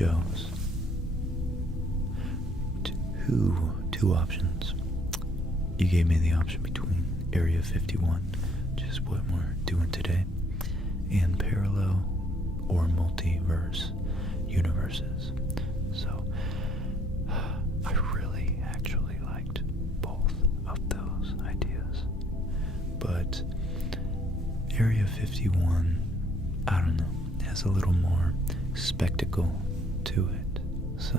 chose two options. You gave me the option between Area 51, which is what we're doing today, and parallel or multiverse universes. So I really actually liked both of those ideas. But Area 51, I don't know, has a little more spectacle to it. So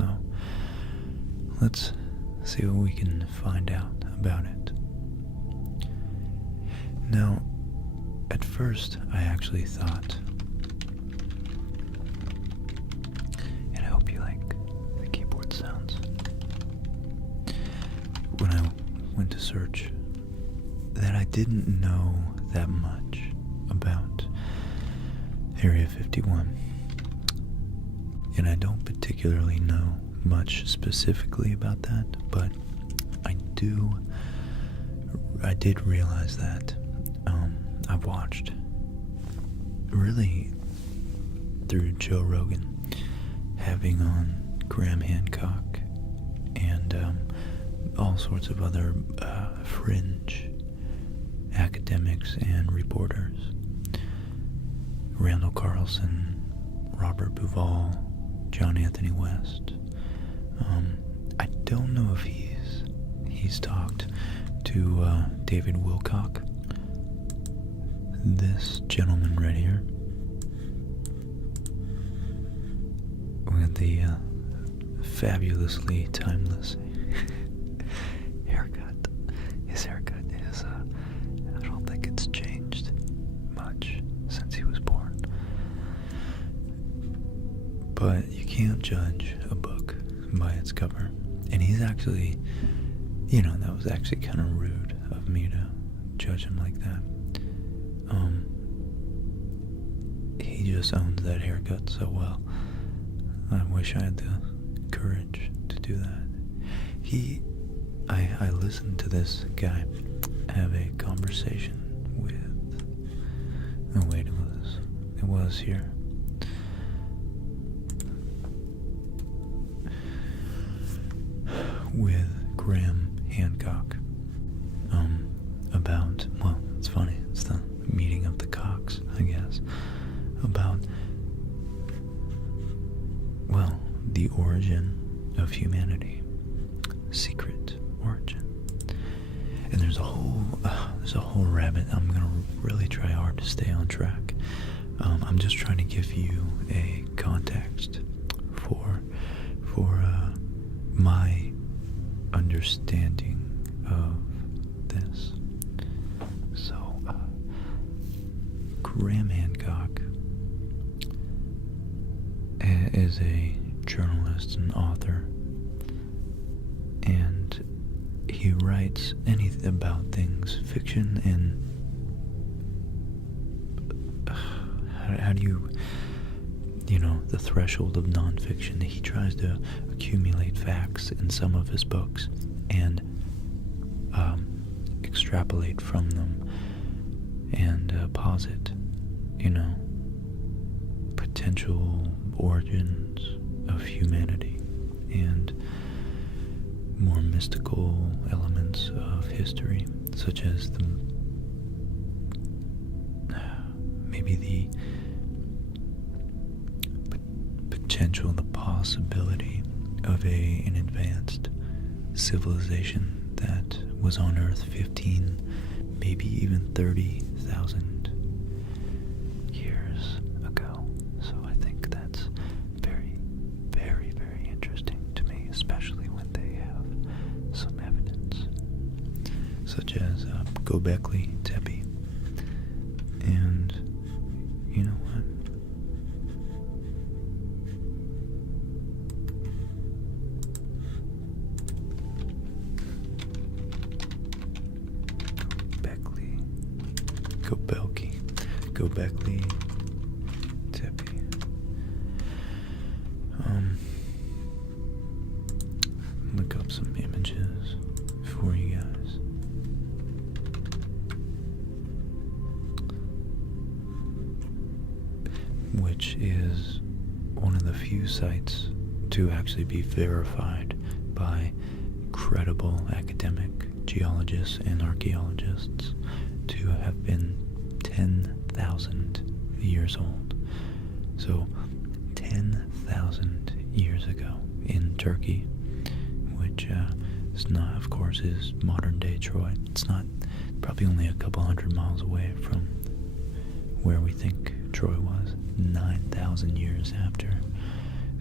let's see what we can find out about it. Now, at first I actually thought, and I hope you like the keyboard sounds, when I went to search, that I didn't know that much about Area 51. And I don't particularly know much specifically about that, but I did realize that I've watched, really through Joe Rogan, having on Graham Hancock and all sorts of other fringe academics and reporters, Randall Carlson, Robert Buvall, John Anthony West. I don't know if he's talked to David Wilcock, this gentleman right here, with the fabulously timeless haircut. His haircut is, I don't think it's changed much since he was born. But you can't judge a book by its cover. And he's actually, that was actually kind of rude of me to judge him like that. He just owns that haircut so well. I wish I had the courage to do that. I listened to this guy have a conversation with, oh wait, it was here. With Graham Hancock, about, well, it's funny, it's the meeting of the cocks, I guess, about, well, the origin of humanity, secret origin. And there's a whole rabbit. I'm gonna really try hard to stay on track. I'm just trying to give you a context for my understanding of this. So, Graham Hancock is a journalist and author, and he writes anything about things, fiction and how do you, the threshold of nonfiction. He tries to accumulate facts in some of his books and extrapolate from them and posit, potential origins of humanity and more mystical elements of history, such as maybe the potential, the possibility of an advanced civilization that was on Earth 15, maybe even 30,000 years ago. So I think that's very, very, very interesting to me, especially when they have some evidence, such as Göbekli Tepe. And you know what? Göbekli Tepe. Look up some images for you guys. Which is one of the few sites to actually be verified by credible academic geologists and archaeologists to have been 10,000 years old. So 10,000 years ago in Turkey, which is not, of course, is modern-day Troy. It's not, probably only a couple hundred miles away from where we think Troy was, 9,000 years after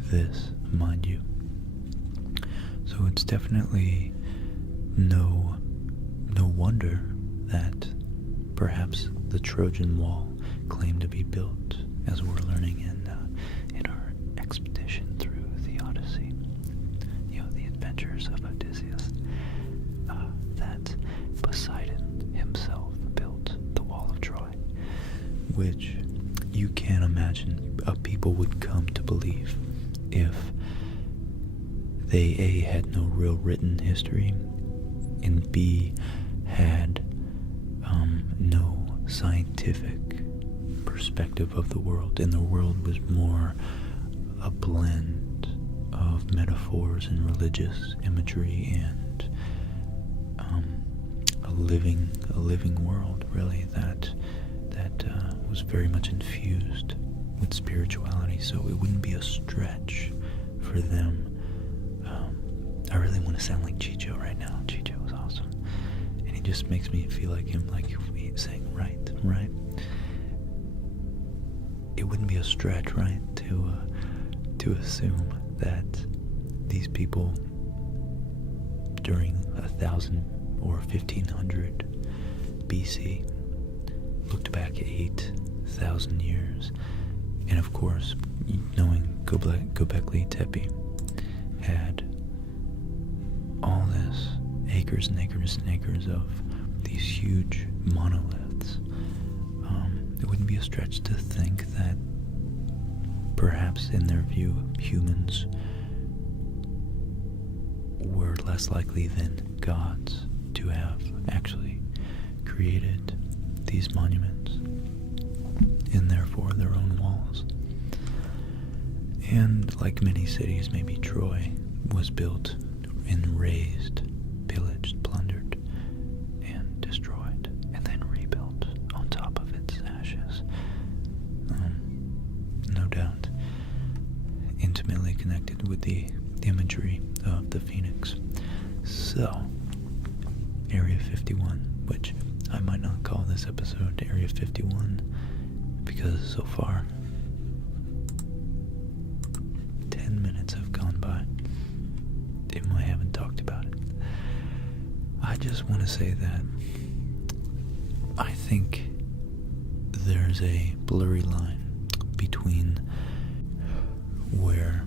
this, mind you. So it's definitely no wonder that perhaps the Trojan Wall claimed to be built, as we're learning in our expedition through the Odyssey, the adventures of Odysseus, that Poseidon himself built the Wall of Troy, which you can't imagine people would come to believe if they A, had no real written history, and B, had no scientific perspective of the world, and the world was more a blend of metaphors and religious imagery and a living world, really, that was very much infused with spirituality. So it wouldn't be a stretch for them. I really want to sound like Chicho right now. Chicho was awesome, and he just makes me feel like him, like he's saying right. It wouldn't be a stretch, right, to assume that these people during 1,000 or 1,500 BC looked back 8,000 years, and of course, knowing Göbekli Tepe had all this acres and acres and acres of these huge monoliths. It wouldn't be a stretch to think that perhaps in their view humans were less likely than gods to have actually created these monuments and therefore their own walls. And like many cities, maybe Troy was built and razed, pillaged, plundered, and destroyed, and then rebuilt on top of its ashes. No doubt intimately connected with the imagery of the phoenix. So, Area 51, which I might not call this episode Area 51 because so far 10 minutes have gone by and I haven't talked about it. I just want to say that I think there's a blurry line between where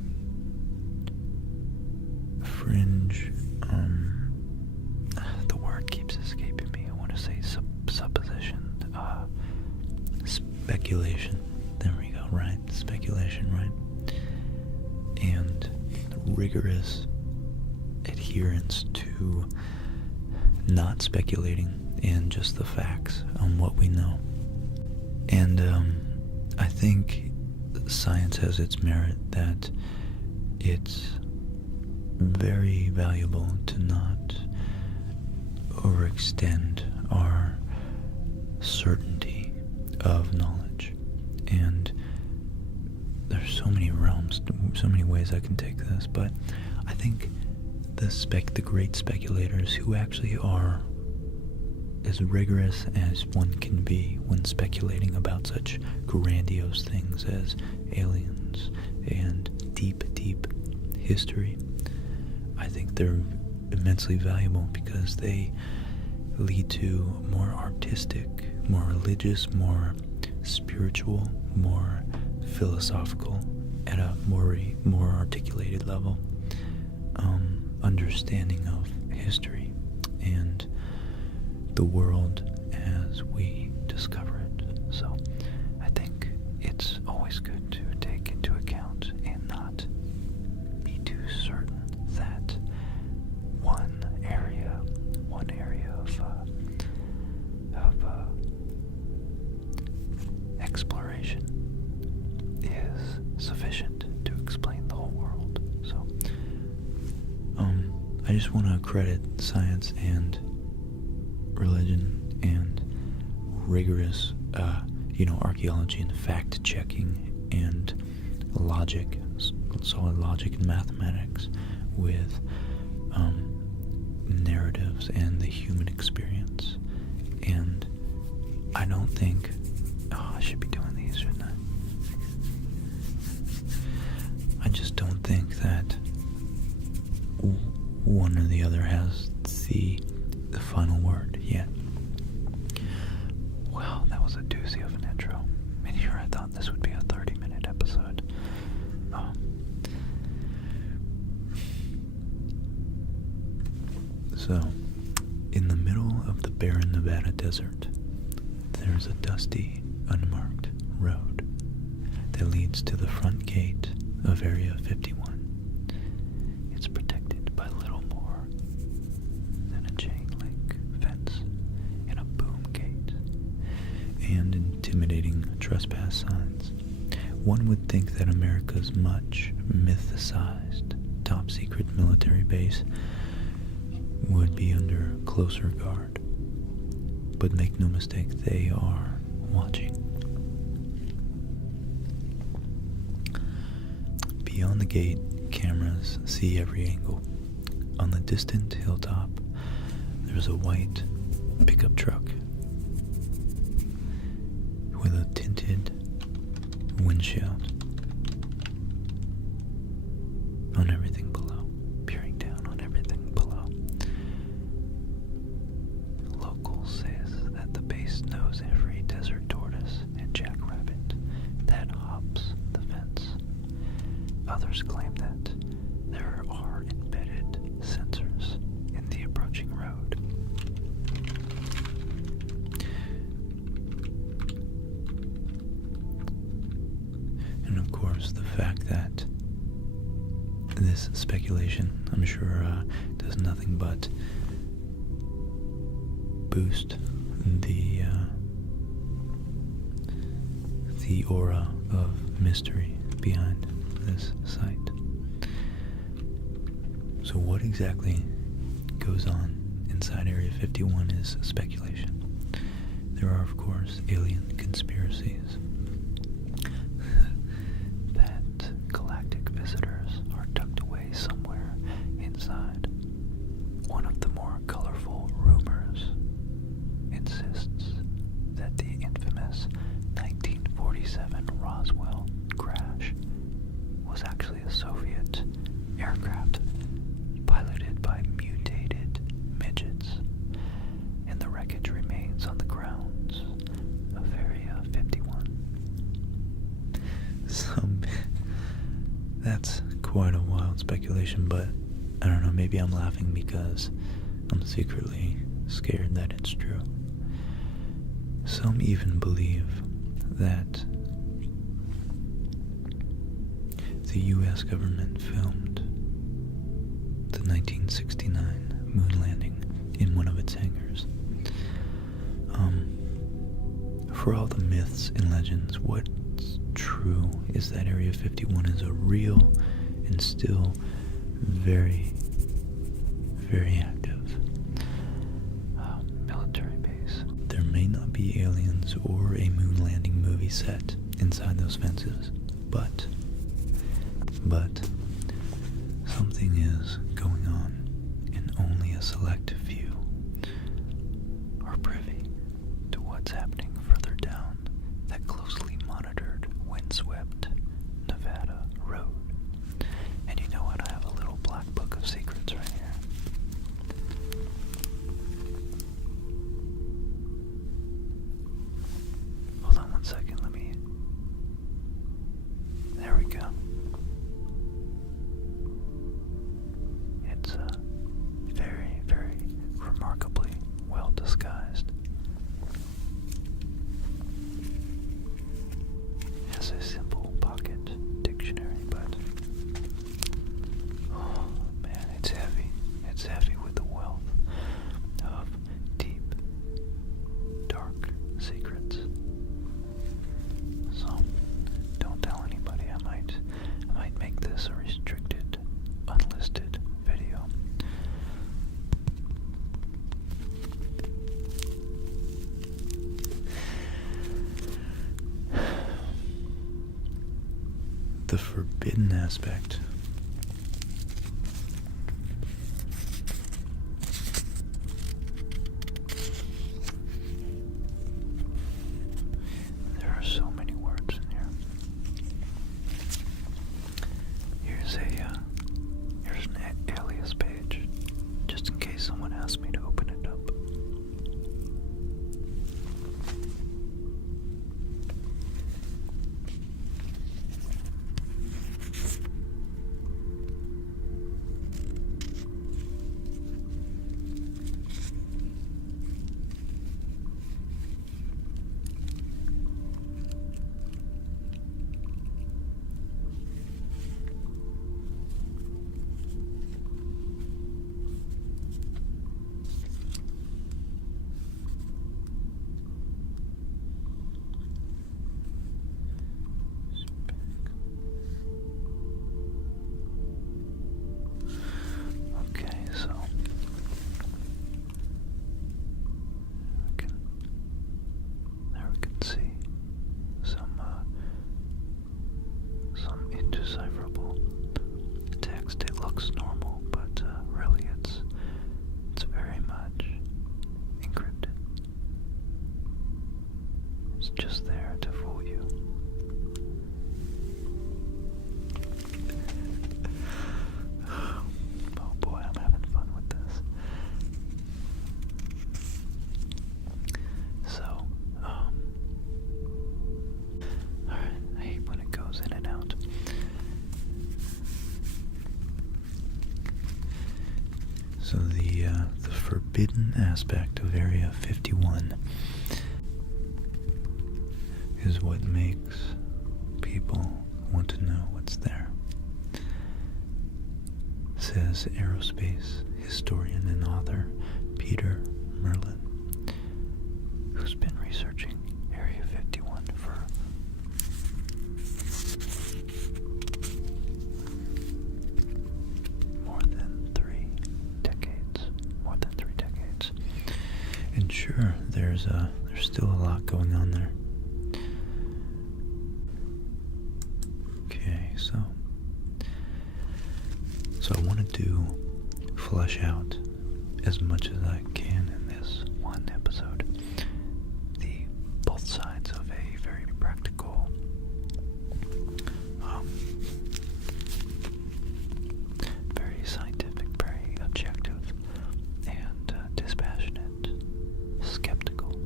fringe, the word keeps escaping me. I want to say supposition, speculation. There we go, right? Speculation, right? And rigorous adherence to not speculating and just the facts on what we know. And I think science has its merit that it's very valuable to not overextend our certainty of knowledge. And there's so many realms, so many ways I can take this, but I think the great speculators who actually are as rigorous as one can be when speculating about such grandiose things as aliens and deep history, I think they're immensely valuable because they lead to more artistic, more religious, more spiritual, more philosophical, at a more articulated level, understanding of history and the world as we discover it. So I think it's always good to take into account and not be too certain that one area of exploration is sufficient to explain the whole world. So, I just want to credit science and religion and rigorous, archaeology and fact-checking and logic, solid logic and mathematics with narratives and the human experience. And I don't think... I should be doing these, shouldn't I? I just don't think that one or the other has the final word yet. Well, that was a doozy of an intro. And here I thought this would be a 30-minute episode. So, in the middle of the barren Nevada desert, there's a dusty, unmarked road that leads to the front gate of Area 51. It's protected by little more than a chain link fence and a boom gate and intimidating trespass signs. One would think that America's much mythicized top-secret military base would be under closer guard. But make no mistake, they are watching. Beyond the gate, cameras see every angle. On the distant hilltop, there's a white pickup truck with a tinted windshield on everything below, peering down on everything below. Locals says that the base knows every desert tortoise and jackrabbit that hops the fence. Others claim that there are embedded sensors in the approaching road. And of course, the fact that this speculation, I'm sure, does nothing but boost the aura of mystery behind this site. So what exactly goes on inside Area 51 is speculation. There are, of course, alien conspiracies that galactic visitors are tucked away somewhere inside. One of the more colorful rumors insists that the infamous 1947 Roswell crash was actually a Soviet aircraft piloted by mutated midgets, and the wreckage remains on the grounds of Area 51. That's quite a wild speculation, but I don't know, maybe I'm laughing because I'm secretly scared that it's true. Some even believe that the U.S. government filmed the 1969 moon landing in one of its hangars. For all the myths and legends, what's true is that Area 51 is a real and still very, very active military base. There may not be aliens or a moon landing movie set inside those fences, but something is going on, and only a select few are privy to what's happening further down that closely monitored, windswept Nevada road. And you know what? I have a little black book of secrets right here. Hold on one second, there we go. It's very, very remarkably well disguised. the forbidden aspect. There are so many words in here. Here's an alias page, just in case someone asks me to open it up. Indecipherable text. It looks normal, but really it's very much encrypted. It's just there to fool you. Oh boy, I'm having fun with this. So, alright, I hate when it goes in and out. So the forbidden aspect of Area 51 is what makes people want to know what's there, says aerospace historian and author Peter Merlin, who's been researching Area 51 for more than 3 decades. And sure, there's still a lot going on there. Okay, so I wanted to flesh out as much as I can in this one episode the both sides of a very practical, very scientific, very objective, and dispassionate, skeptical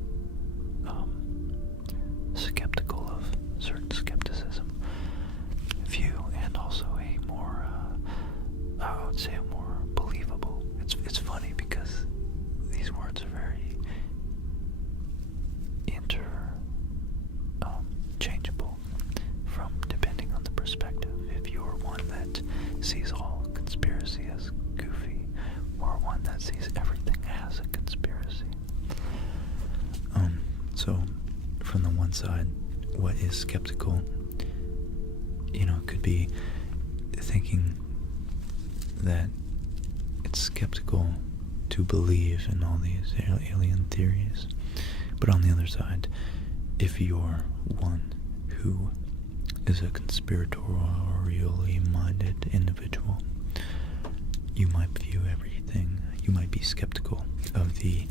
of certain skepticism view, and also a more, I would say, a more believable. It's funny because these words are very changeable from depending on the perspective. If you're one that sees all conspiracy as goofy, or one that sees everything as a conspiracy. So from the one side, what is skeptical, could be thinking that it's skeptical to believe in all these alien theories. But on the other side, if you're one who is a conspiratorially minded individual, you might view everything, you might be skeptical of the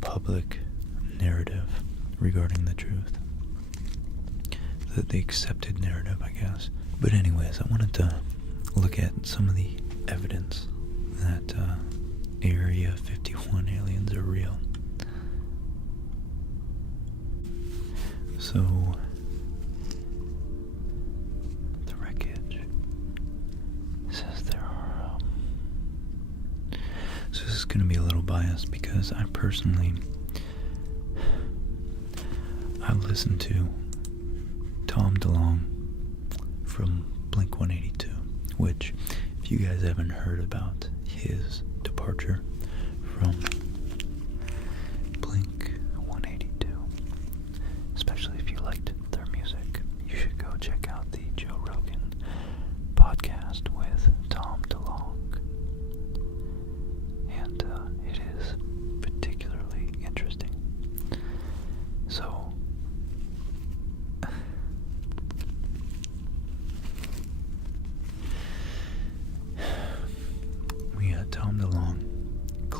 public narrative regarding the truth. The accepted narrative, I guess. But anyways, I wanted to look at some of the evidence that Area 51 aliens are real. So, the wreckage says there are, so this is going to be a little biased because I personally, I've listened to Tom DeLonge from Blink-182, which, if you guys haven't heard about his departure from Blink-182, especially if you liked their music, you should go check out the Joe Rogan podcast with Tom DeLonge. And it is particularly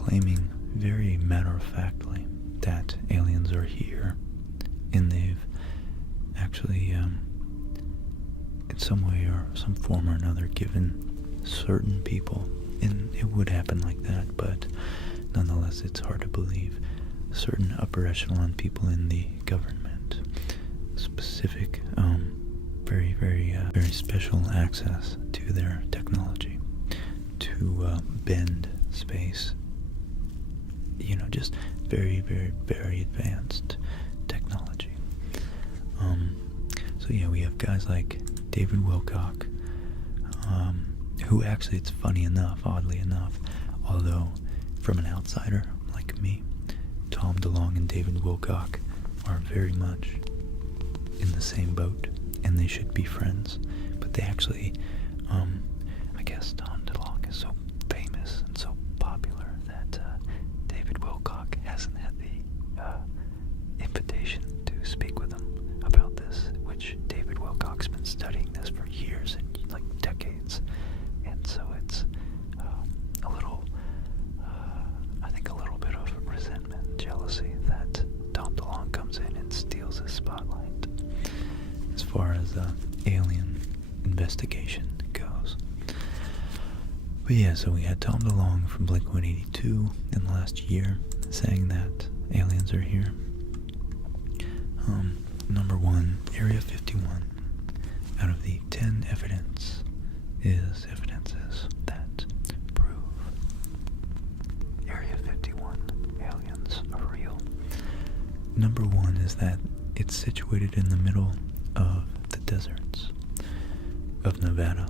claiming very matter-of-factly that aliens are here, and they've actually, in some way or some form or another, given certain people, and it would happen like that, but nonetheless it's hard to believe, certain upper echelon people in the government, specific, very special access to their technology, to bend space, just very advanced technology. So yeah, we have guys like David Wilcock, who actually, it's funny enough, oddly enough, although from an outsider like me, Tom DeLonge and David Wilcock are very much in the same boat, and they should be friends, but they actually, I guess Tom DeLonge is so famous and so popular that David Wilcock hasn't had the invitation to speak with him about this, which David Wilcock's been studying this for years and like decades, and so it's a little, I think a little bit of resentment, jealousy that Tom DeLonge comes in and steals his spotlight as far as alien investigation goes. But yeah, so we had Tom DeLonge from Blink-182 in the last year saying that aliens are here. Number one, Area 51, out of the 10 evidences that prove Area 51 aliens are real. Number one is that it's situated in the middle of the deserts of Nevada,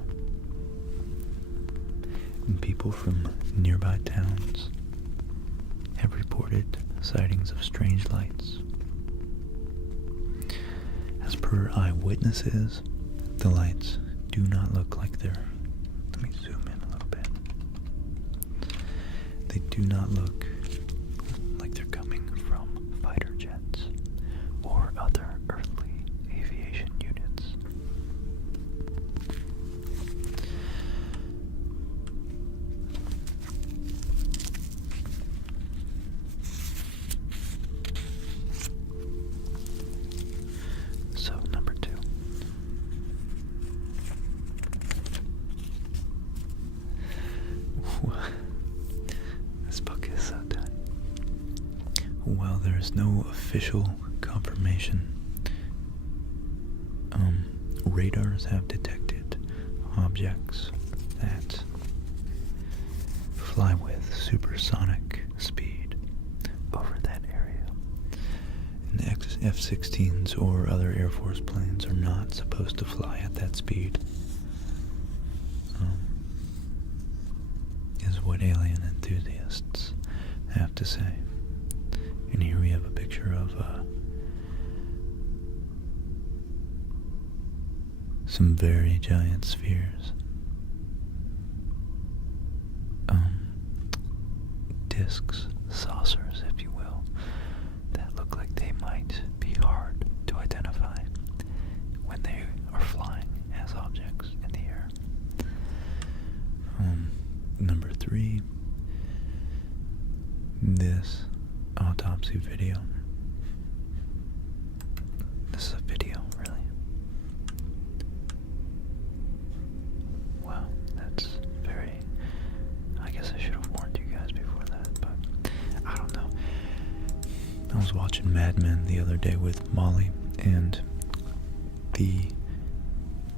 and people from nearby towns have reported sightings of strange lights. As per eyewitnesses, the lights do not look like they're, let me zoom in a little bit, they do not look like they're coming from fighter jets or other earthly aviation units. So, number two. This book is so tight. While there is no official confirmation, radars have detected objects that fly with supersonic speed over that area. And F-16s or other Air Force planes are not supposed to fly at that speed, is what alien enthusiasts have to say. And here we have a picture of some very giant spheres, discs, saucers, if you will, that look like they might be hard to identify when they are flying as objects in the air. Number three, this autopsy video. This is a video, really. Wow, that's very, I guess I should have warned you guys before that, but I don't know. I was watching Mad Men the other day with Molly, and the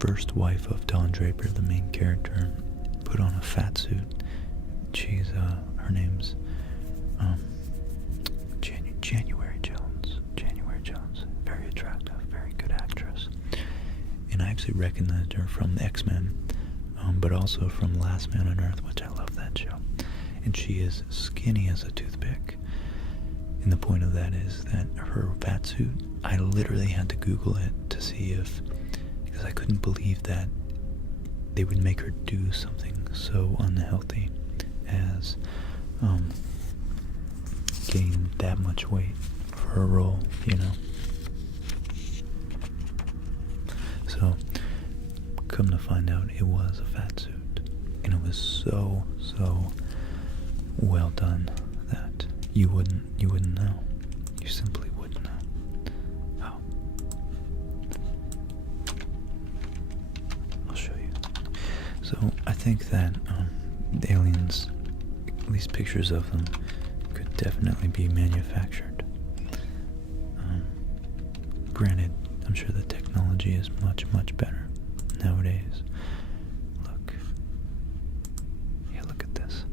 first wife of Don Draper, the main character, put on a fat suit. She's, her name's, January Jones. Very attractive, very good actress. And I actually recognized her from the X-Men, but also from Last Man on Earth, which I love that show. And she is skinny as a toothpick. And the point of that is that her fat suit, I literally had to Google it to see if, because I couldn't believe that they would make her do something so unhealthy as gain that much weight for her role, you know. So, come to find out, it was a fat suit, and it was so well done. that you wouldn't know. You simply wouldn't know. Oh. I'll show you. So I think that the aliens, at least pictures of them, could definitely be manufactured. Granted, I'm sure the technology is much, much better nowadays. Look. Yeah, look at this.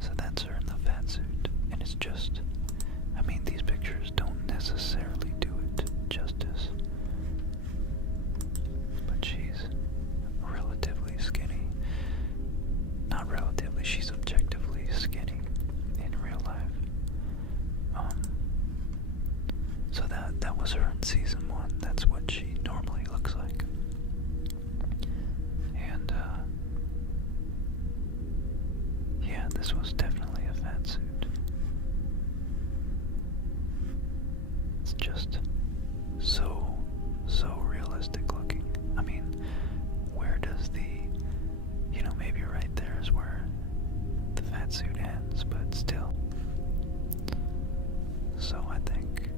So that's her in the fat suit. And it's just, I mean, these pictures don't necessarily do it justice. But she's relatively skinny. Not relatively, she's objectively skinny in real life. So that was her in season 1. That's what she normally looks like. And yeah, this was definitely a fat suit. It's just so realistic looking. I mean, where does the, maybe right there is where the fat suit ends, but still. So I think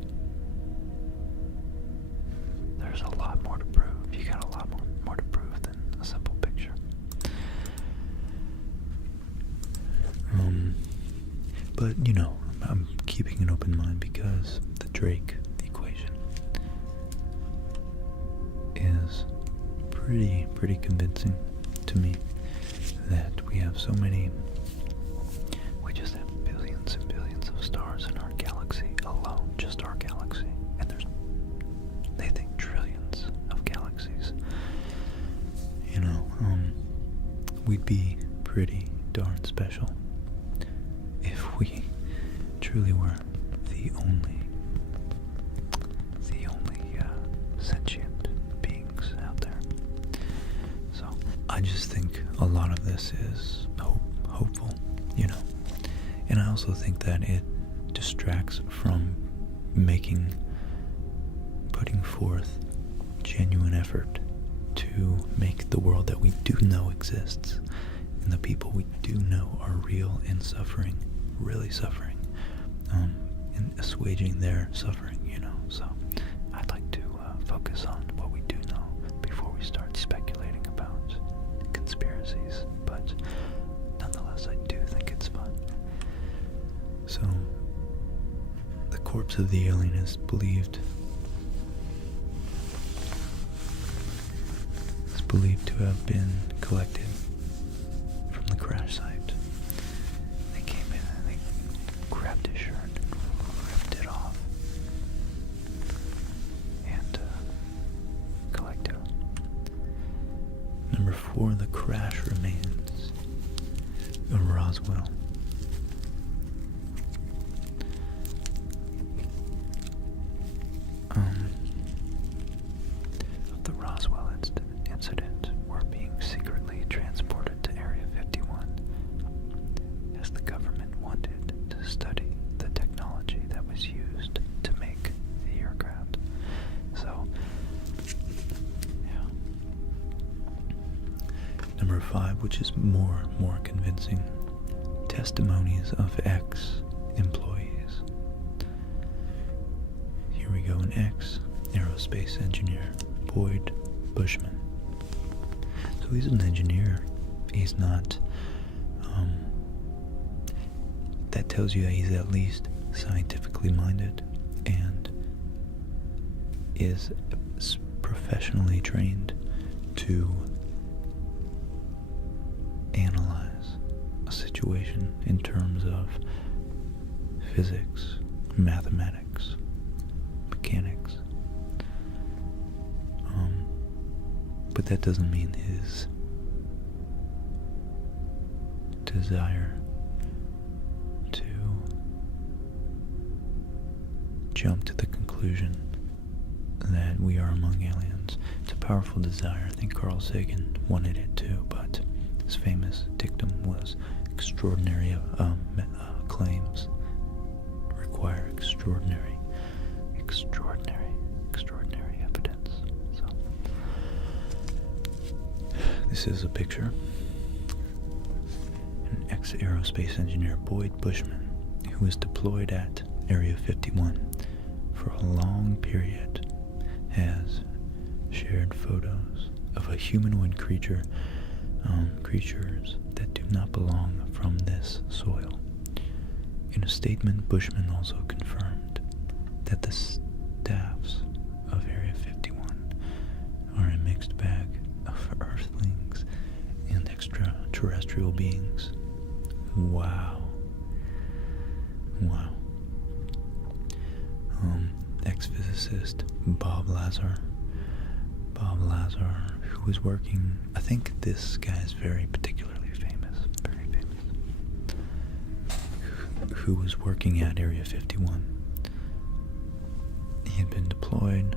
there's a lot more to prove. You got a lot more to prove than a simple picture. But I'm keeping an open mind because the Drake equation is pretty convincing to me that we have so many. We just have billions and billions of stars in our galaxy alone, just our galaxy, and they think trillions of galaxies. We'd be pretty darn special if we truly were the only sentient beings out there. So I just think a lot of this is hopeful, and I also think that it distracts from putting forth genuine effort to make the world that we do know exists and the people we do know are real and suffering, really suffering, and assuaging their suffering, so I'd like to focus on what we do know before we start speculating about conspiracies, but nonetheless I do think it's fun. So the corpse of the alien is believed to have been collected from the crash site. They came in and they grabbed his shirt and ripped it off and collected him. Number 4, the crash remains of Roswell. Of the Roswell incident were being secretly transported to Area 51 as the government wanted to study the technology that was used to make the aircraft. So, yeah. Number 5, which is more convincing, testimonies of ex-employees. Here we go, an ex-aerospace engineer, Boyd Bushman. So he's an engineer. He's not, that tells you that he's at least scientifically minded and is professionally trained to analyze a situation in terms of physics, mathematics, mechanics. But that doesn't mean his desire to jump to the conclusion that we are among aliens. It's a powerful desire. I think Carl Sagan wanted it too, but his famous dictum was extraordinary claims require extraordinary evidence. So this is a picture, an ex-aerospace engineer Boyd Bushman, who was deployed at Area 51 for a long period, has shared photos of a humanoid creatures that do not belong from this soil. In a statement, Bushman also confirmed that the staffs of Area 51 are a mixed bag of earthlings and extraterrestrial beings. Wow. Wow. Ex-physicist Bob Lazar, who was working, I think this guy is very particularly famous, who was working at Area 51. He had been deployed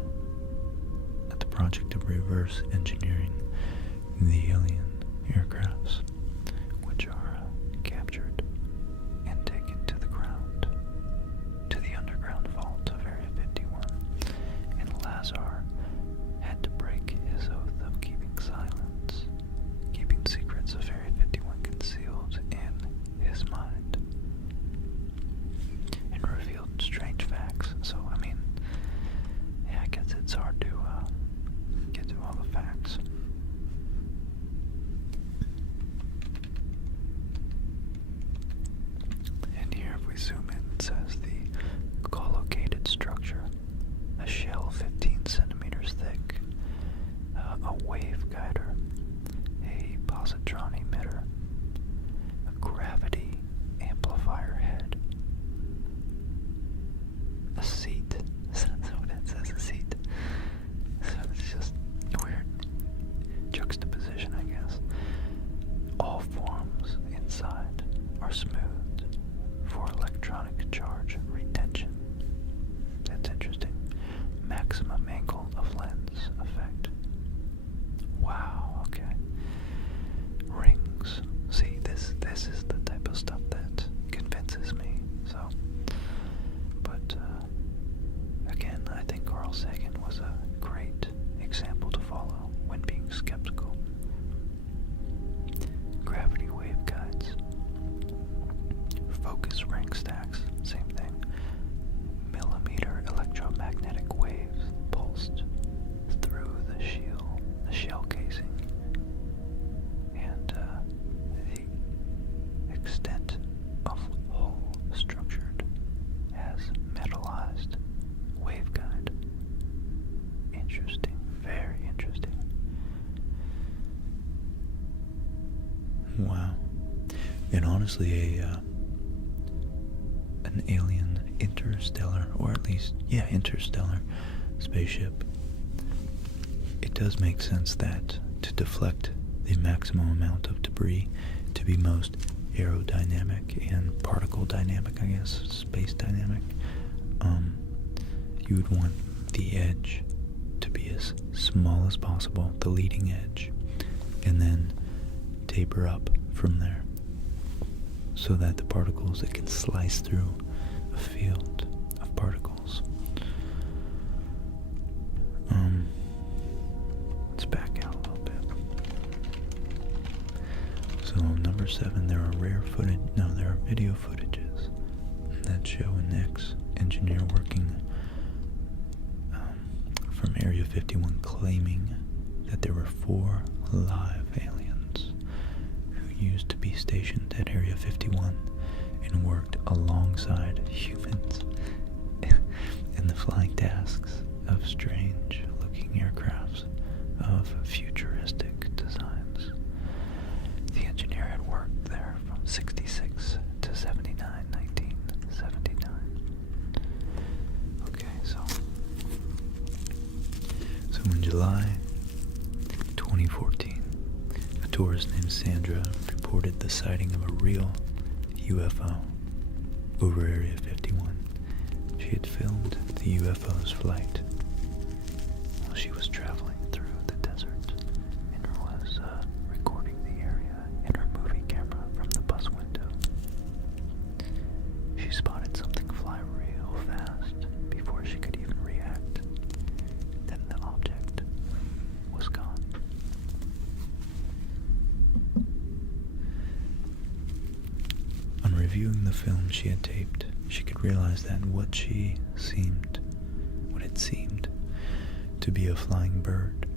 at the project of reverse engineering the alien aircrafts, which are captured and taken to the ground, to the underground vault of Area 51, and Lazar had to break his oath of keeping silence, keeping secrets of Area 51 concealed in his mind, and revealed strange facts. So, I mean, yeah, I guess it's hard to get to all the facts. And here, if we zoom in, it says the collocated structure, a shell 15 centimeters thick, a waveguider, a positron emitter, a gravity amplifier head, a seat. So that says a seat. So it's just weird juxtaposition, I guess. All forms inside are smoothed for electronic charge retention. That's interesting. Maximum angle of lens effect. Wow, okay. Rings. See, this is the type of stuff that convinces me. So, but again, I think Carl Sagan was a great example to follow when being skeptical. Gravity waveguides. Focus ring stacks, same thing. Millimeter electromagnetic waves pulsed through the shell casing, and the extent of hull structured as metallized waveguide. Interesting, very interesting. Wow. And honestly, an alien interstellar, or at least, interstellar spaceship, it does make sense that to deflect the maximum amount of debris to be most aerodynamic and particle dynamic, I guess, space dynamic, you would want the edge to be as small as possible, the leading edge, and then taper up from there, so that the particles, it can slice through a field of particles. Let's back out a little bit. So number 7, there are video footages that show an ex-engineer working from Area 51 claiming that there were 4 live aliens who used to be stationed at Area 51 and worked alongside humans in the flying tasks of strange-looking aircrafts of futuristic designs. The engineer had worked there from 66 to 79, 1979. Okay, so in July 2014, a tourist named Sandra reported the sighting of a real UFO over Area 51. She had filmed the UFO's flight while she was traveling through the desert and was recording the area in her movie camera from the bus window. She spotted something fly real fast before she could even react. Then the object was gone. reviewing the film she had taped, she could realize that what it seemed to be a flying bird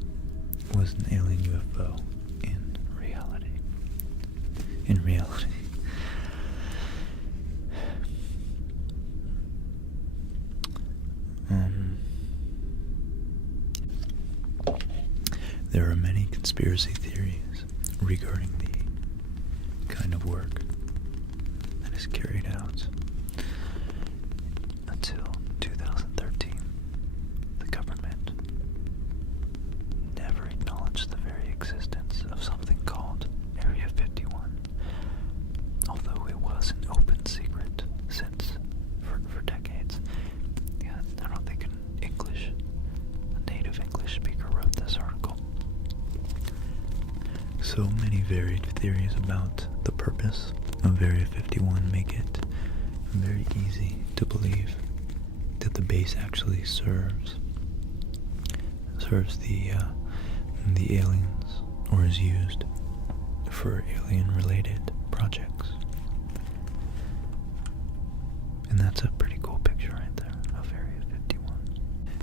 was an alien UFO in reality. In reality. There are many conspiracy theories regarding the kind of work that is carried out. Until 2013, the government never acknowledged the very existence of something called Area 51, although it was an open secret since for decades. Yeah, I don't think a native English speaker wrote this article. So many varied theories about the purpose of Area 51 make it very easy to believe that the base actually serves the aliens, or is used for alien-related projects. And that's a pretty cool picture right there of Area 51.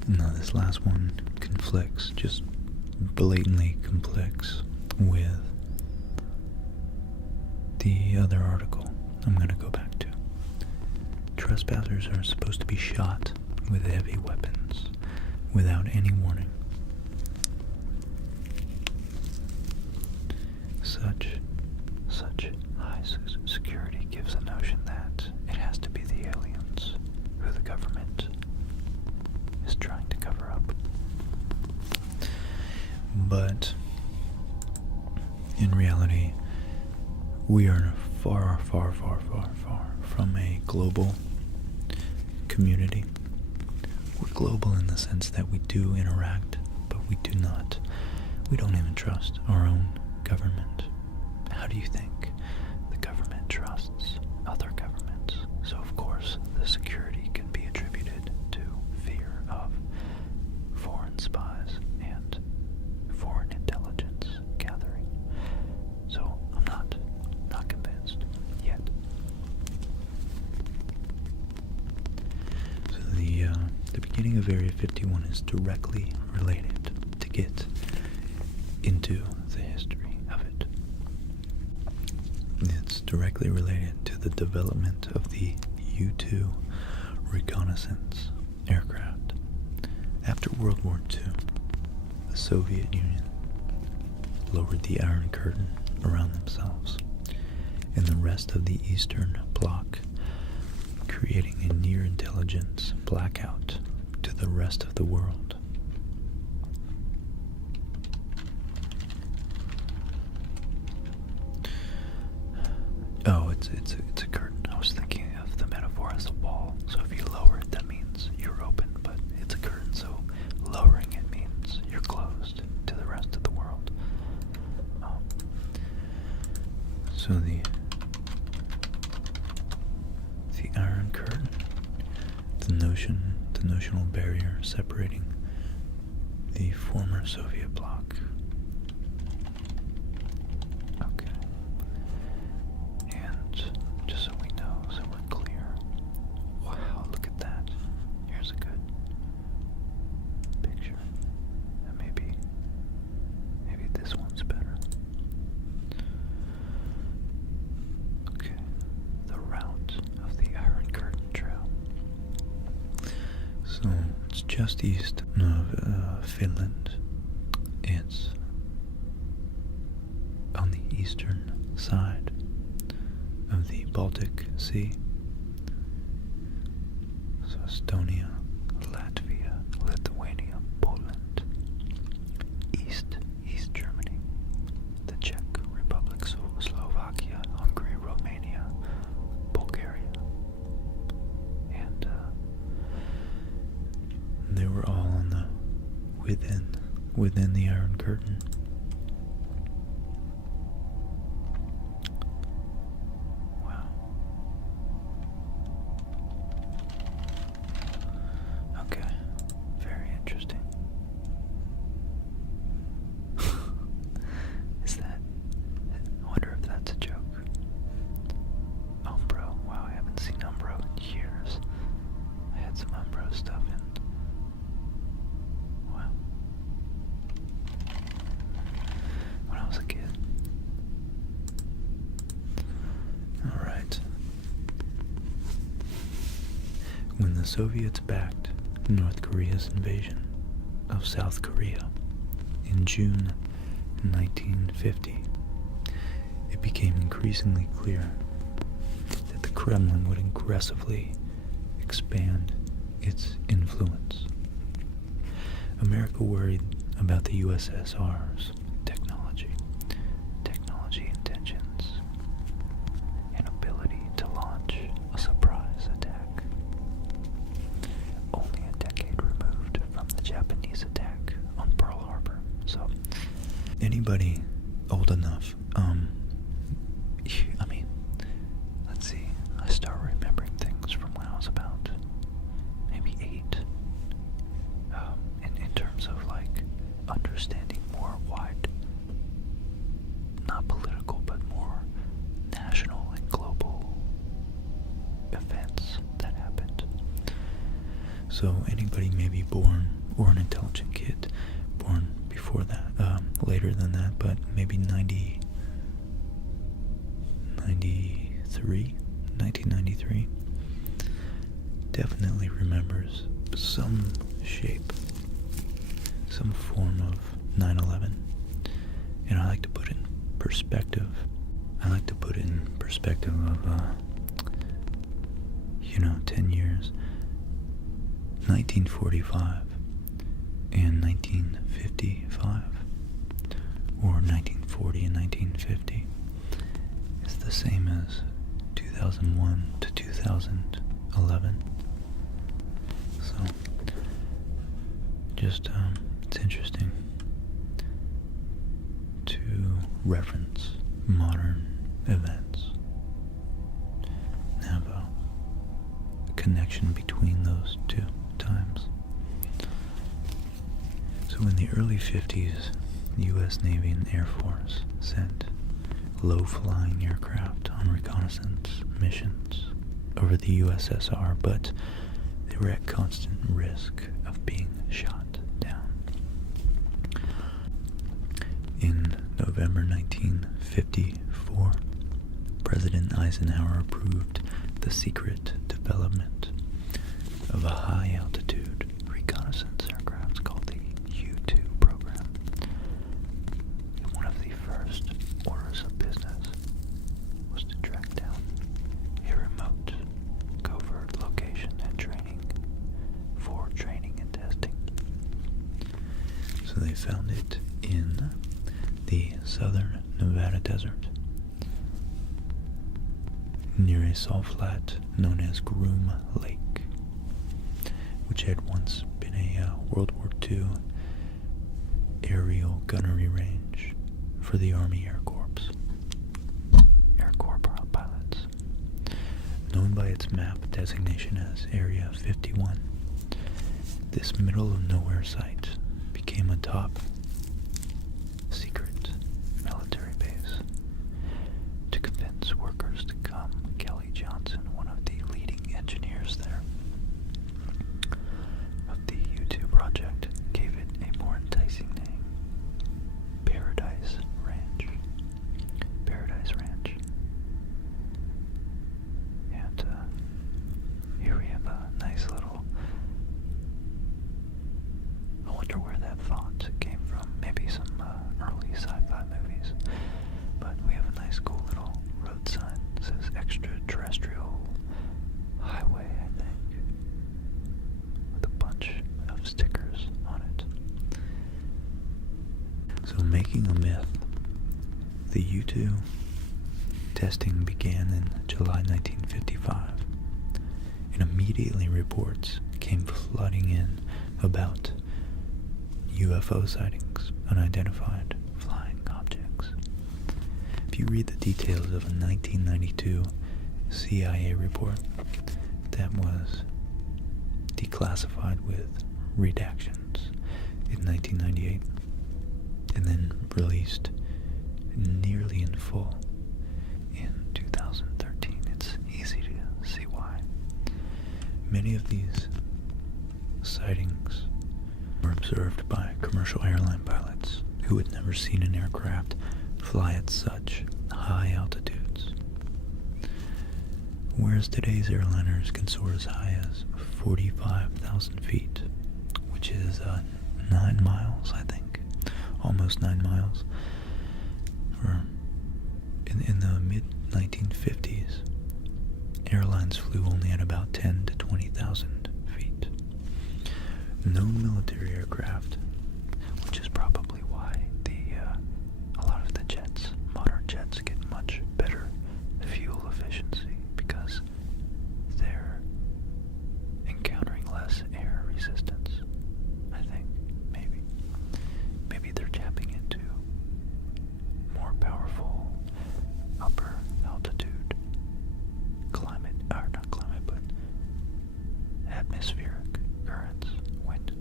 Now this last one conflicts, just blatantly conflicts with the other article I'm going to go back to. Trespassers are supposed to be shot with heavy weapons without any warning. Such high security gives a notion that it has to be the aliens who the government is trying to cover up. But in reality, we are far, far, far, far, far from a global community. We're global in the sense that we do interact, but we don't even trust our own government. How do you think the government trusts other governments? So of course, the security can be attributed to fear of foreign spies and foreign intelligence gathering. So I'm not convinced yet. So the beginning of Area 51 is directly related to get into the history of it. It's directly related to the development of the U-2 reconnaissance aircraft. After World War II, the Soviet Union lowered the Iron Curtain around themselves and the rest of the Eastern Bloc, creating a near-intelligence blackout to the rest of the world. Oh, it's a curtain. I was thinking of the metaphor as a wall. So if you lower it, that means you're open, but it's a curtain, so lowering it means you're closed to the rest of the world. So the Iron Curtain, the notional barrier separating the former Soviet bloc. Okay. And just so we know, so we're clear. Wow, look at that. Here's a good picture. And maybe this one's better. Okay. The route of the Iron Curtain Trail. So it's just east of Finland. It's on the eastern side of the Baltic Sea. So Estonia, Latvia, Lithuania, Poland, East Germany, the Czech Republic, Slovakia, Hungary, Romania, Bulgaria, and they were all on the within the Iron Curtain. Wow. Okay. Very interesting. I wonder if that's a joke. Oh, bro, the Soviets backed North Korea's invasion of South Korea in June 1950, it became increasingly clear that the Kremlin would aggressively expand its influence. America worried about the USSR's technology intentions, and ability to launch a surprise attack, only a decade removed from the Japanese attack on Pearl Harbor. So, anybody old enough, let's see, I start remembering things from when I was about maybe 8, in terms of like understanding more wide, not political, but more national and global events that happened. So anybody maybe born, or an intelligent kid born before that, later than that, but maybe 1993, definitely remembers some shape, some form of 9/11. And I like to put it in perspective. I like to put it in perspective of, 10 years. 1945 and 1955, or 1940 and 1950, is the same as 2001 to 2011. So, just, it's interesting to reference modern events and have a connection between those two times. So in the early 50s, the U.S. Navy and Air Force sent low-flying aircraft on reconnaissance missions over the USSR, but they were at constant risk of being shot down. In November 1954, President Eisenhower approved the secret development of a high-altitude reconnaissance aircraft called the U-2 program. One of the first orders of business was to track down a remote, covert location and training and testing. So they found it in the southern Nevada desert, near a salt flat known as Groom Lake, which had once been a World War II aerial gunnery range for the Army Air Corps pilots. Known by its map designation as Area 51, this middle-of-nowhere site became a top secret military base to convince workers to come. Kelly Johnson, one of the leading engineers there of the U-2 project, gave it a more enticing name: Paradise Ranch. And here we have a nice little, I wonder where that font came from. Maybe some early sci-fi movies. But we have a nice cool little road sign that says Extraterrestrial Highway, I think, with a bunch of stickers on it. So, making a myth, the U-2 testing began in July 1955, and immediately reports came flooding in about UFO sightings, unidentified flying objects. If you read the details of a 1992 CIA report that was declassified with redactions in 1998 and then released nearly in full in 2013, it's easy to see why. Many of these sightings were observed by commercial airline pilots who had never seen an aircraft fly at such high altitudes. whereas today's airliners can soar as high as 45,000 feet, which is 9 miles, I think, almost 9 miles. In the mid-1950s, airlines flew only at about 10 to 20,000 feet. No military aircraft, which is probably why a lot of the jets, modern jets, get much better fuel efficiency, because they're encountering less air resistance. I think maybe they're tapping into more powerful upper altitude climate, or not climate, but atmospheric currents, wind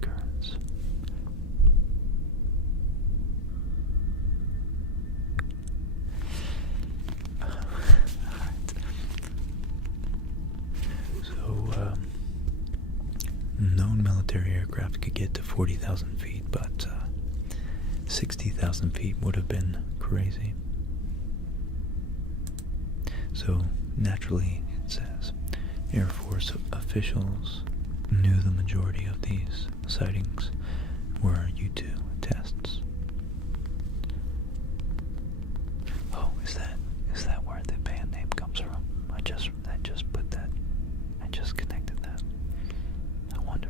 currents. So, known military aircraft could get to 40,000 feet, but 60,000 feet would have been crazy. So, naturally, it says, Air Force officials knew the majority of these sightings were U-2 tests. Oh, is that where the band name comes from? I just put that. I just connected that. I wonder.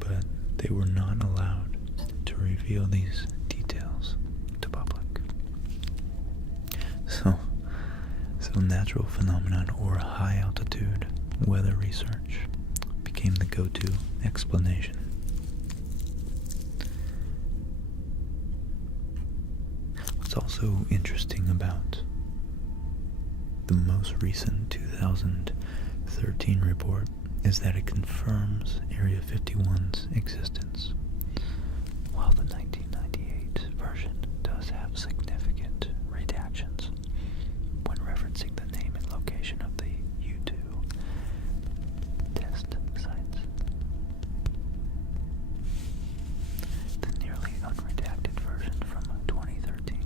But they were not allowed to reveal these details to public. So natural phenomenon or high altitude weather research became the go-to explanation. What's also interesting about the most recent 2013 report is that it confirms Area 51's existence, while the 1998 version does have significant redactions when referencing the name and location of the U-2 test sites. The nearly unredacted version from 2013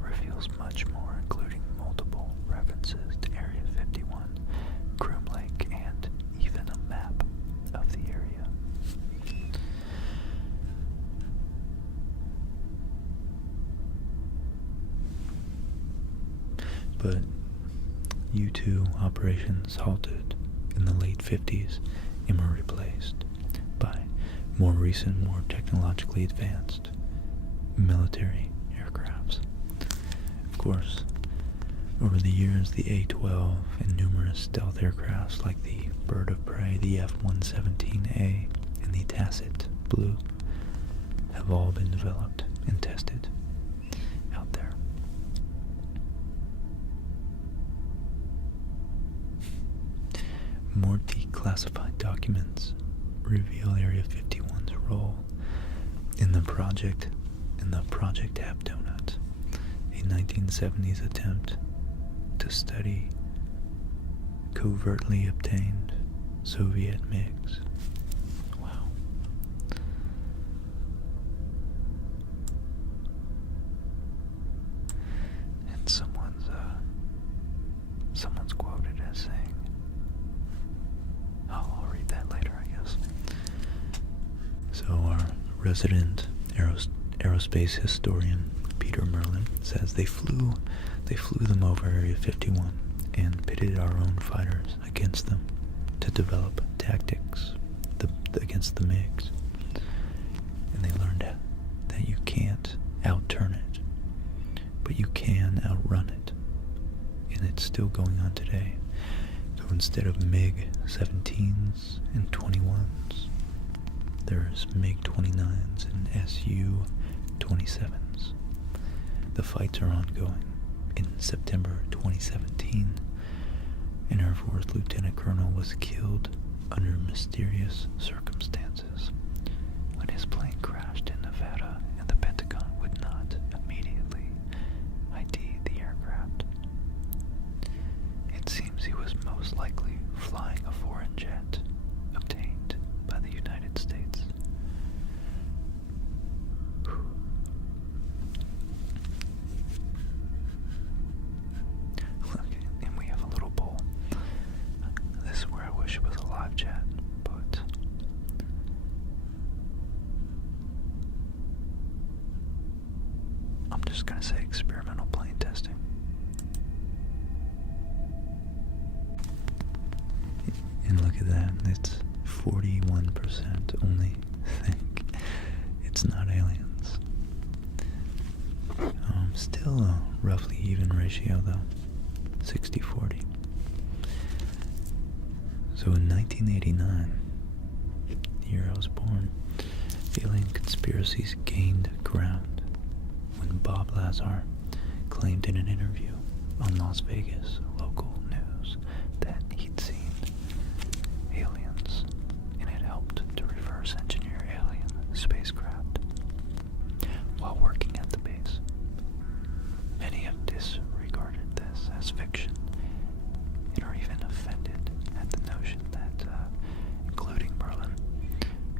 reveals much more, including multiple references to Area 51, Groom Lake, and even a map of the area. But U-2 operations halted in the late 50s and were replaced by more recent, more technologically advanced military aircrafts. Of course, over the years, the A-12 and numerous stealth aircrafts like the Bird of Prey, the F-117A, and the Tacit Blue have all been developed and tested out there. More declassified documents reveal Area 51's role in the Project Half Donut, a 1970s attempt to study covertly obtained Soviet MiGs. Wow. And someone's quoted as saying, I'll read that later, I guess. So our resident aerospace historian Peter Merlin says they flew them over Area 51 and pitted our own fighters against them to develop tactics against the MiGs. And they learned that you can't outturn it, but you can outrun it. And it's still going on today. So instead of MiG-17s and 21s, there's MiG-29s and Su-27s. The fights are ongoing. In September 2017, an Air Force Lieutenant Colonel was killed under mysterious circumstances when his plane crashed in Nevada and the Pentagon would not immediately ID the aircraft. It seems he was most likely flying a foreign jet obtained by the United gonna say experimental plane testing. And look at that, it's 41% only think it's not aliens. Still a roughly even ratio though, 60-40. So in 1989, the year I was born, alien conspiracies gained ground when Bob Lazar claimed in an interview on Las Vegas local news that he'd seen aliens and had helped to reverse engineer alien spacecraft while working at the base. Many have disregarded this as fiction and are even offended at the notion that, including Merlin,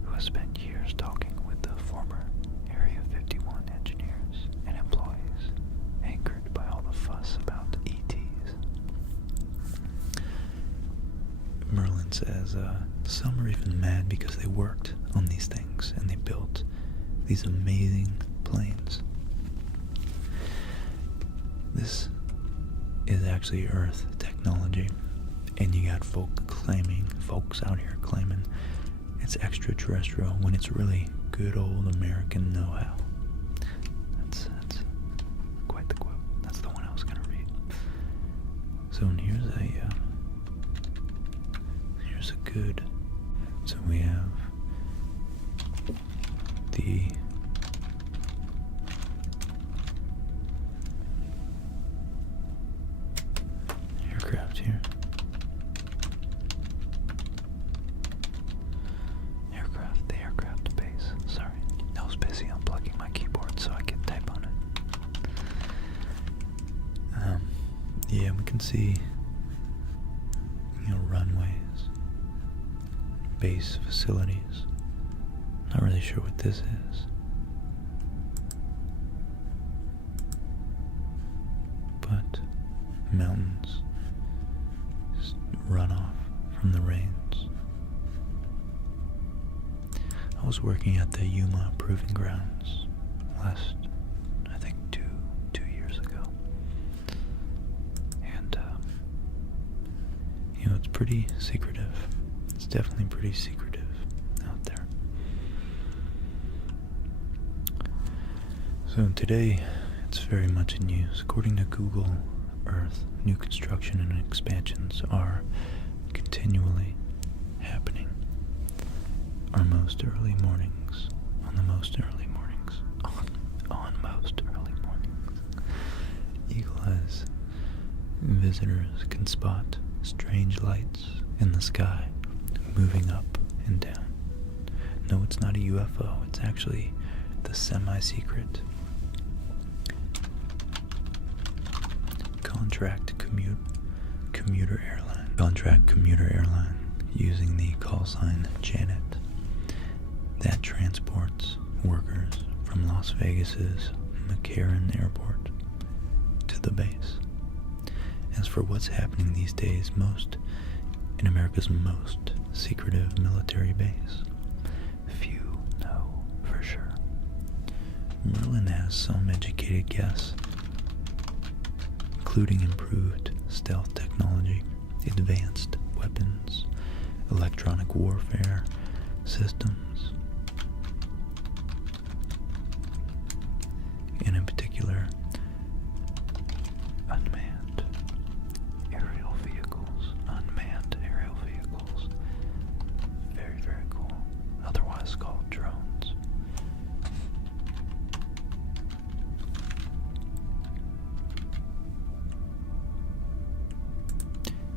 who has spent years talking with the former Area 51 engineers and employees, angered by all the fuss about ETs. Merlin says some are even mad because they worked on these things and they built these amazing planes. This is actually Earth technology, and you got folks out here claiming it's extraterrestrial when it's really good old American know-how. That's quite the quote. That's the one I was gonna read. So here's a good. So we have the aircraft here. The aircraft base. Sorry, I was busy unplugging my keyboard so I could type on it. Yeah, we can see, runways, base facilities. Not really sure what this is. But mountains run off from the rains. I was working at the Yuma Proving Grounds last, I think, two years ago. And, it's pretty secretive. It's definitely pretty secretive out there. So today, it's very much in use. According to Google Earth, new construction and expansions are continually happening. On most early mornings. Eagle eyes visitors can spot strange lights in the sky moving up and down. No, it's not a UFO. It's actually the semi-secret contract commuter airline using the call sign Janet that transports workers from Las Vegas's McCarran Airport to the base. As for what's happening these days in America's most secretive military base, few know for sure. Merlin has some educated guess, including improved stealth technology, advanced weapons, electronic warfare systems, and in particular, unmanned aerial vehicles. Very, very cool. Otherwise called drones.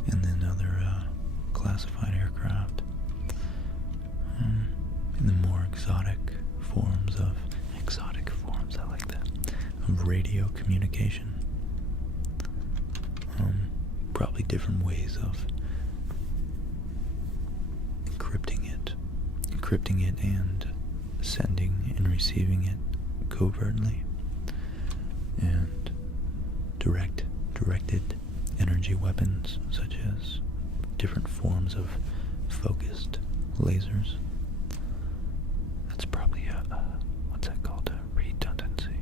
And then other classified aircraft. In the more exotic forms, I like that, of radio communication. Probably different ways of encrypting it and sending and receiving it covertly, and directed energy weapons such as different forms of focused lasers. That's probably what's that called? A redundancy.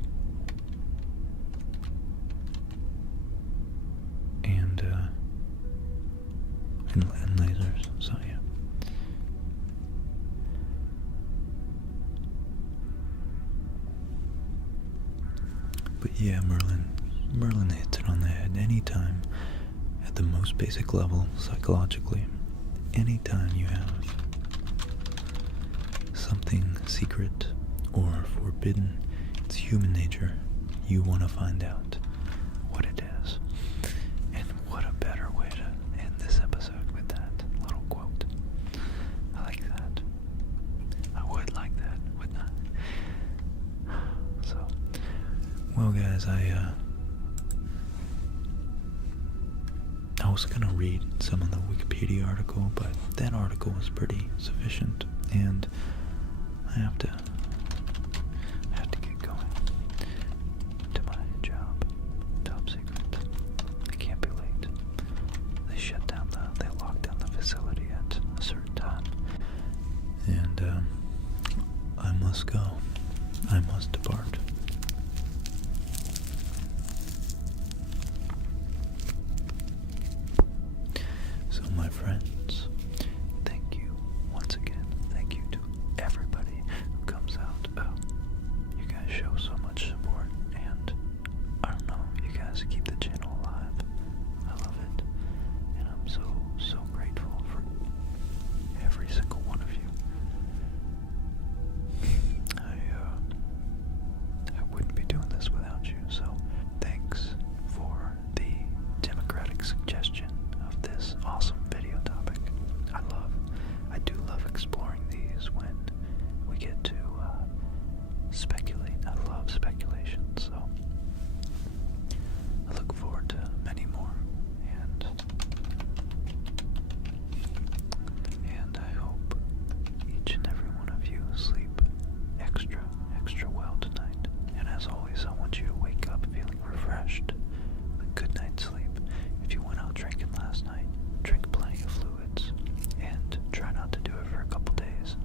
But yeah, Merlin hits it on the head. Anytime, at the most basic level, psychologically, anytime you have something secret or forbidden, it's human nature. You want to find out what it is. And what a better way to end this episode with that little quote. I like that. I would like that, wouldn't I? So, well guys, I was gonna read some of the Wikipedia article, but that article was pretty sufficient, and I have to get going to my job. Top secret. I can't be late. They locked down the facility at a certain time, and I must go. I must depart. So, my friends, thank you once again. Thank you to everybody who comes out. You guys show so much support, and I don't know, you guys keep the channel alive. I love it, and I'm so grateful for every single one of you. I wouldn't be doing this without you, so thanks for the democratic suggestion of this awesome video topic. I do love exploring these when we get to speculate. I love speculation, so I look forward to many more, and I hope each and every one of you sleep extra well tonight. And as always, I want you to wake up feeling refreshed, a good night's sleep. If you went out drinking last night, drink plenty of fluids, and try not to do it for a couple days.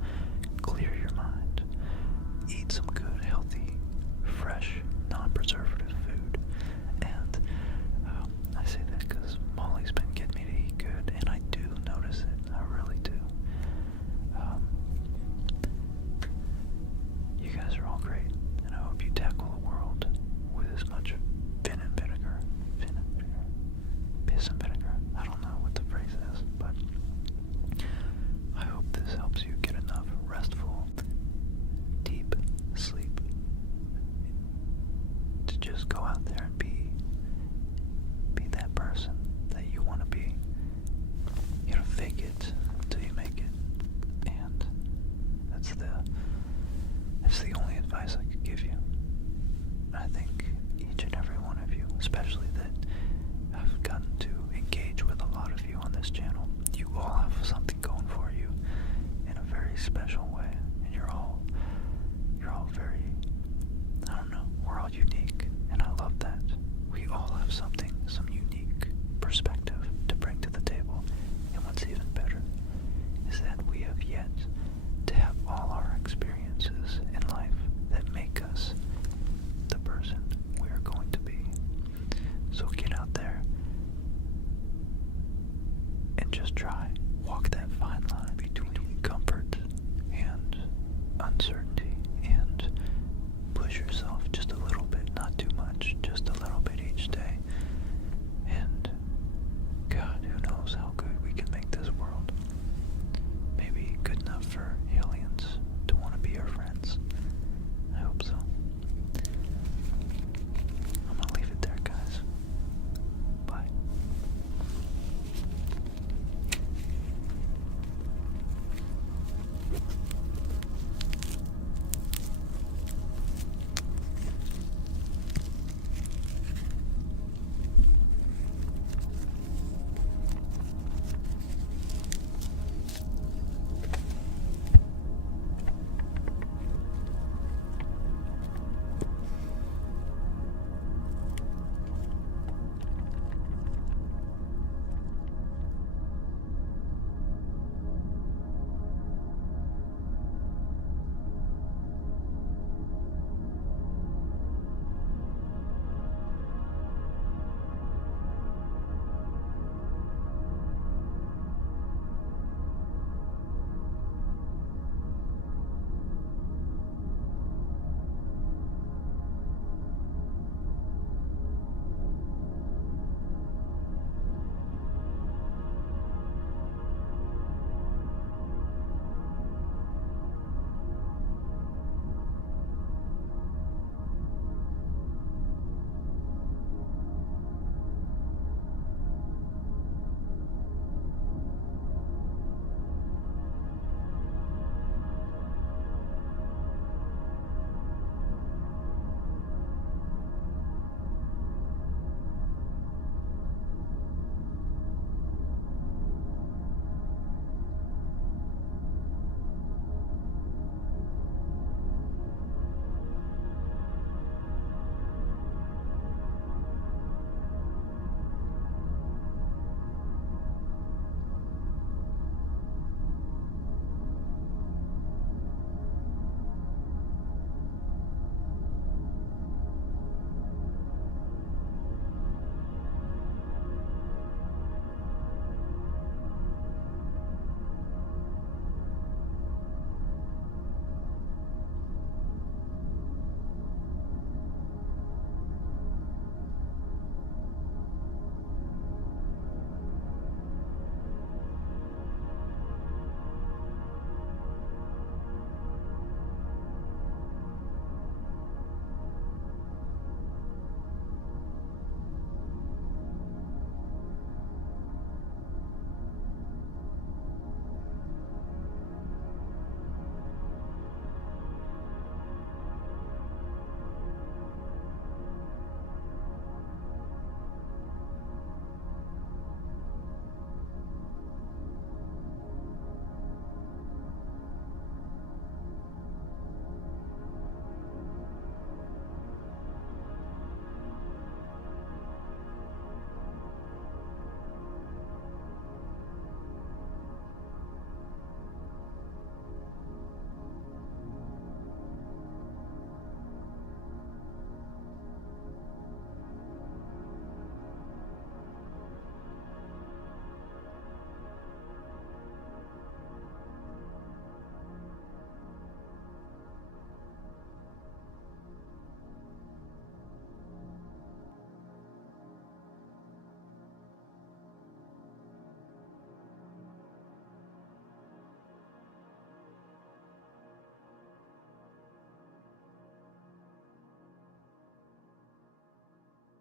Clear your mind. Eat some good, healthy, fresh, non-preservative food. And I say that because Molly's been getting me to eat good, and I do notice it. I really do. You guys are all great, and I hope you tackle the world with as much piss and vinegar. I don't know what the phrase is, but I hope this helps you get enough restful, deep sleep to just go out there and be that person that you want to be. You know, fake it until you make it, and that's the only advice I could give you. I think each and every one of you, especially that I've gotten to engage with a lot of you on this channel, you all have something going for you in a very special way, and you're all very, I don't know, we're all unique, and I love that. We all have something